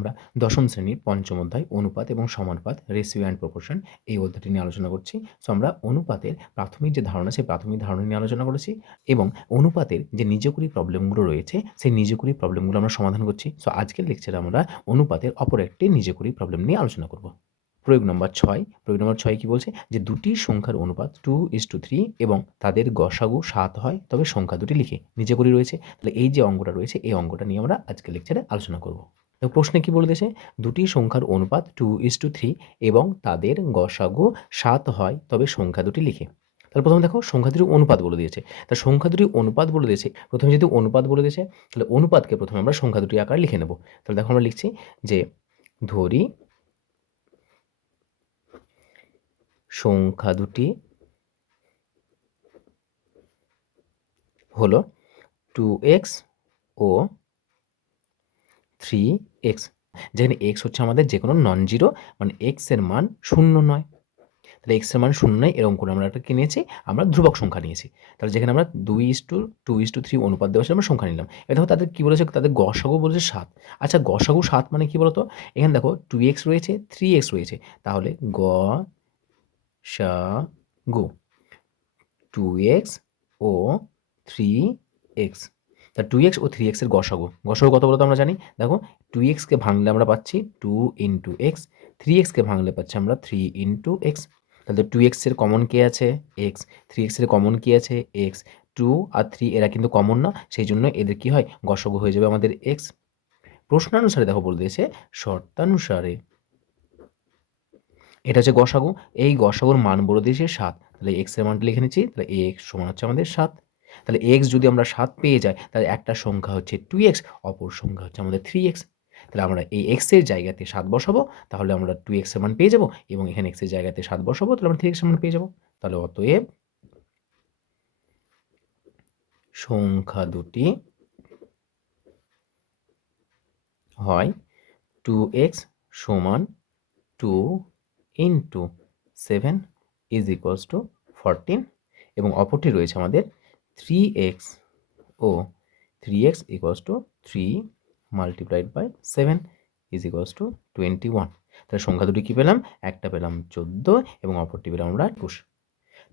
আমরা দশম শ্রেণির পঞ্চম অধ্যায় অনুপাত এবং সমানুপাত রেশিও অ্যান্ড প্রপোর্শন এই অধ্যায়টি নিয়ে আলোচনা করছি। সো আমরা অনুপাতের প্রাথমিক যে ধারণা, সেই প্রাথমিক ধারণা নিয়ে আলোচনা করেছি এবং অনুপাতের যে নিজকুরি প্রবলেমগুলো রয়েছে, সেই নিজকুরি প্রবলেমগুলো আমরা সমাধান করছি। সো আজকের লেকচারে আমরা অনুপাতের অপর একটি নিজকুরি প্রবলেম নিয়ে আলোচনা করব। প্রয়োগ নম্বর ছয়, প্রয়োগ নম্বর ছয় কি বলছে? যে দুটি সংখ্যার অনুপাত টু ইস টু থ্রি এবং তাদের গসাগু সাত হয়, তবে সংখ্যা দুটি লিখে নিচে করি রয়েছে। তাহলে এই যে অঙ্গটা রয়েছে, এই অঙ্গটা নিয়ে আমরা আজকের লেকচারে আলোচনা করব। প্রশ্নে কি বলে দিয়েছে? দুটি সংখ্যার অনুপাত টু ইস টু থ্রি এবং তাদের গসাগু সাত হয়, তবে সংখ্যা দুটি লিখে। তাহলে প্রথমে দেখো, সংখ্যা দুটি অনুপাত বলে দিয়েছে। তা সংখ্যা দুটি অনুপাত বলে দিয়েছে। প্রথমে যদি অনুপাত বলে দিয়েছে, তাহলে অনুপাতকে প্রথমে আমরা সংখ্যা দুটি আকারে লিখে নেব। তাহলে দেখো আমরা লিখছি যে, ধরি সংখ্যা দুটি হলো টু এক্স ও থ্রি এক্স যেখানে এক্স হচ্ছে আমাদের যে কোনো নন জিরো মানে এক্সের মান শূন্য নয়। তাহলে এক্সের মান শূন্য নয়, এরকম করে আমরা একটা কিনেছি আমরা ধ্রুবক সংখ্যা নিয়েছি। তাহলে যেখানে আমরা দুই is to two is to three অনুপাত দেওয়া আমরা সংখ্যা নিলাম। এ দেখো তাদের কী বলেছে? তাদের গসাগু বলেছে সাত। আচ্ছা গসাগু সাত মানে কী বলতো? এখানে দেখো টু এক্স রয়েছে থ্রি এক্স রয়েছে। তাহলে গ সা গু টু এক্স ও থ্রি এক্স তা টু এক্স ও থ্রি এক্সের গসাগু। গসাগু কত বলতো আমরা জানি? দেখো টু এক্সকে ভাঙলে আমরা পাচ্ছি টু ইন্টু এক্স থ্রি এক্সকে ভাঙলে পাচ্ছি আমরা থ্রি ইন্টু এক্স তাহলে টু এক্সের কমন কে আছে? এক্স থ্রি এক্সের কমন কে আছে? এক্স টু আর থ্রি এরা কিন্তু কমন না, সেই জন্য এদের কি হয়? গসাগু হয়ে যাবে আমাদের এক্স প্রশ্নানুসারে দেখো বলে দিয়েছে, শর্তানুসারে। এটা হচ্ছে গসাগু। এই গসাগুর মান বলে দিয়েছে সাত। তাহলে এক্সের মানটা লিখে নিচ্ছি, তাহলে এক্স সমান হচ্ছে আমাদের সাত। তাহলে এক্স যদি আমরা সাত পেয়ে যাই, তাহলে একটা সংখ্যা হচ্ছে টু এক্স অপর সংখ্যা হচ্ছে আমাদের থ্রি এক্স তাহলে আমরা এই এক্সের জায়গাতে সাত বসাবো, তাহলে আমরা টু এক্সের মান পেয়ে যাব এবং এখানে এক্সের জায়গাতে সাত বসাবো, তাহলে আমরা থ্রি এক্সের মান পেয়ে যাব। তাহলে অতএব সংখ্যা দুটি হয় টু এক্স সমান two into seven is equals to fourteen এবং অপরটি রয়েছে আমাদের three x O three X equals to three multiplied by seven is equals to twenty one তাহলে সংখ্যা দুটি কী পেলাম? একটা পেলাম চোদ্দ এবং অপরটি পেলাম আমরা একুশ।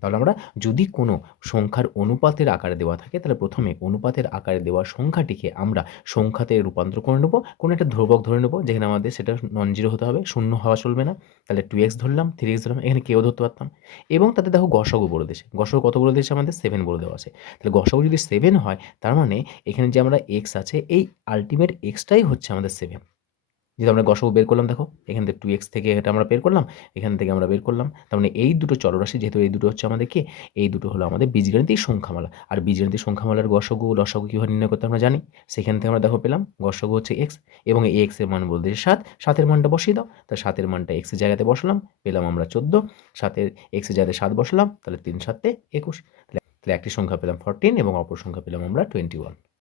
তাহলে আমরা যদি কোনো সংখ্যার অনুপাতের আকারে দেওয়া থাকে, তাহলে প্রথমে অনুপাতের আকারে দেওয়া সংখ্যাটিকে আমরা সংখ্যাতে রূপান্তর করে নেব। কোনো একটা ধ্রুবক ধরে নেব, যেখানে আমাদের সেটা নন জিরো হতে হবে, শূন্য হওয়া চলবে না। তাহলে টু এক্স ধরলাম থ্রি এক্স ধরলাম, এখানে কেউ ধরতে পারতাম। এবং তাতে দেখো গসাগু বলে দিয়েছে। গসাগু কত বলে দিয়েছে আমাদের? সেভেন বলে দেওয়া আছে। তাহলে গসাগু যদি সেভেন হয়, তার মানে এখানে যে আমরা এক্স আছে, এই আলটিমেট এক্সটাই হচ্ছে আমাদের সেভেন যেহেতু আমরা গসব বের করলাম, দেখো, এখান থেকে টু এক্স থেকে এটা আমরা বের করলাম, এখান থেকে আমরা বের করলাম, তার মানে এই দুটো চলরাশি, যেহেতু এই দুটো হচ্ছে আমাদের কি এই দুটো হলো আমাদের বীজগণিতিক সংখ্যামালা। আর বীজগণিতিক সংখ্যামালার গসগু, লসগু কীভাবে নির্ণয় করতে আমরা জানি? সেখান থেকে আমরা দেখো পেলাম, গসগু হচ্ছে এক্স এবং এই এক্সের মান বলতে সাত, সাতের মানটা বসিয়ে দাও তাহলে সাতের মানটা এক্সের জায়গাতে বসলাম, পেলাম আমরা চোদ্দ, সাতের এক্সের জায়গাতে সাত বসলাম, তাহলে তিন সাতে একুশ, তাহলে একটি সংখ্যা পেলাম ফোরটিন এবং অপর সংখ্যা পেলাম আমরা টোয়েন্টি ওয়ান